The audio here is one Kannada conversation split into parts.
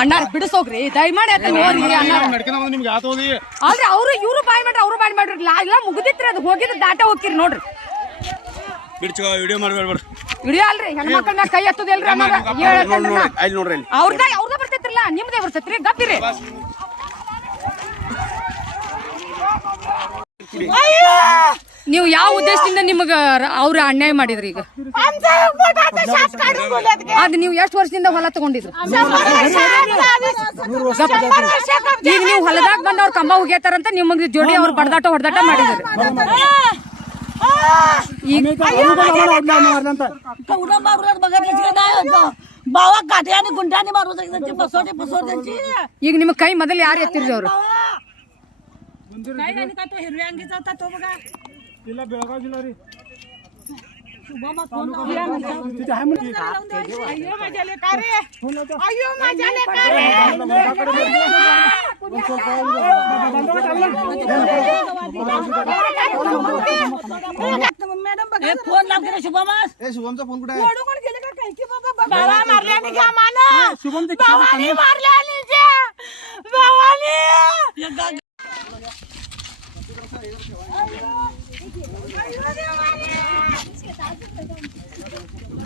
ಅಣ್ಣ ಬಿಡಿಸೋಗ್ರಿ ದಯಮಾಡಿ ಆದ್ರೆ ಅವ್ರು ಇವ್ರು ಬಾಯ್ ಮಾಡ್ರಿ ಇಲ್ಲ ಮುಗ್ದಿತ್ರಿ ಅದು ಹೋಗಿದ್ ದಾಟ ಹೋಗ್ತಿರಿ ನೋಡ್ರಿ ವಿಡಿಯೋ ಮಾಡ್ಬೇಡ ವಿಡಿಯೋ ಅಲ್ರಿ ಹೆಣ್ಮಕ್ಳ ಮ್ಯಾಗ ಕೈ ಹತ್ತದಿಲ್ರಿ ಅವ್ರದ ಬರ್ತೈತ್ರಲ್ಲ ನಿಮ್ದೇ ಬರ್ತೈತ್ರಿ ಗಪ್ಪಿರಿ ನೀವು ಯಾವ ಉದ್ದೇಶದಿಂದ ನಿಮಗ ಅವ್ರ ಅನ್ಯಾಯ ಮಾಡಿದ್ರಿ ಈಗ ಅದ್ ನೀವು ಎಷ್ಟು ವರ್ಷದಿಂದ ಹೊಲ ತಗೊಂಡಿದ್ರಿ ಈಗ ನೀವು ಹೊಲದಾಗ ಬಂದ ಅವ್ರ ಕಂಬ ಹೋಗ್ಯಾತಾರಂತ ನಿಮಗೆ ಜೋಡಿ ಅವ್ರ ಬಡದಾಟ ಹೊಡೆದಾಟ ಮಾಡಿದ್ರಿ ಈಗ ನಿಮ್ ಕೈ ಮೊದಲು ಯಾರು ಎತ್ತಿರ್ರಿ ಅವ್ರು ಇಲ್ಲ ಬೆಳಗಾವಿ ಜಿಲ್ಲಾ ರೀ शुभमचा फोन कुठे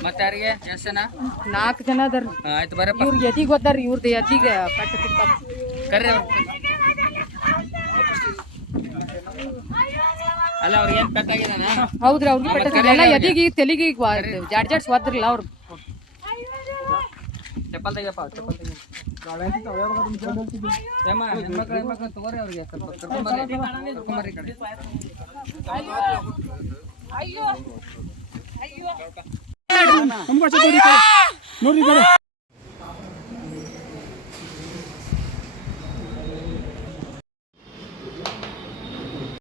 ಮತ್ತೆ ಯಾರಿಗೆ ಎಷ್ಟು ಜನ 4 ಜನ ಅದಾರ ಆಯ್ತು ಬರಪ್ಪ ಇವ್ರಿಗೆ ಎದಿಗೆ ಗೊತ್ತಾರ ಇವ್ರದ್ದು ಎದಿಗೆ ಕಟ್ಟ ಕರ್ರಿ ಅಲ್ಲ ಅವ್ರಿಗೆ ಏನ್ ಪೆಟ್ಟಾಗಿದಾನ ಹೌದ್ರಿ ಅವ್ರಿಗೆ ಪೆಟ್ಟಾಗಿಲ್ಲ ಎದಿಗೆ ತೆಲಿಗೆ ಜಾಡ್ಸ್ ಒದ್ರಲ್ಲ ಅವ್ರು ಚಪ್ಪಲ್ ತೆಗಿಯಪ್ಪ ಚಪ್ಪಲ್ ತೆಗಿ ಹೆಣ್ಮಕ್ಳು ತಗೋರಿ ಅವ್ರಿಗೆ ಸ್ವಲ್ಪ ಕರ್ಕೊಂಬರ್ರಿ ಕಡೆ ನೋಡ್ರಿ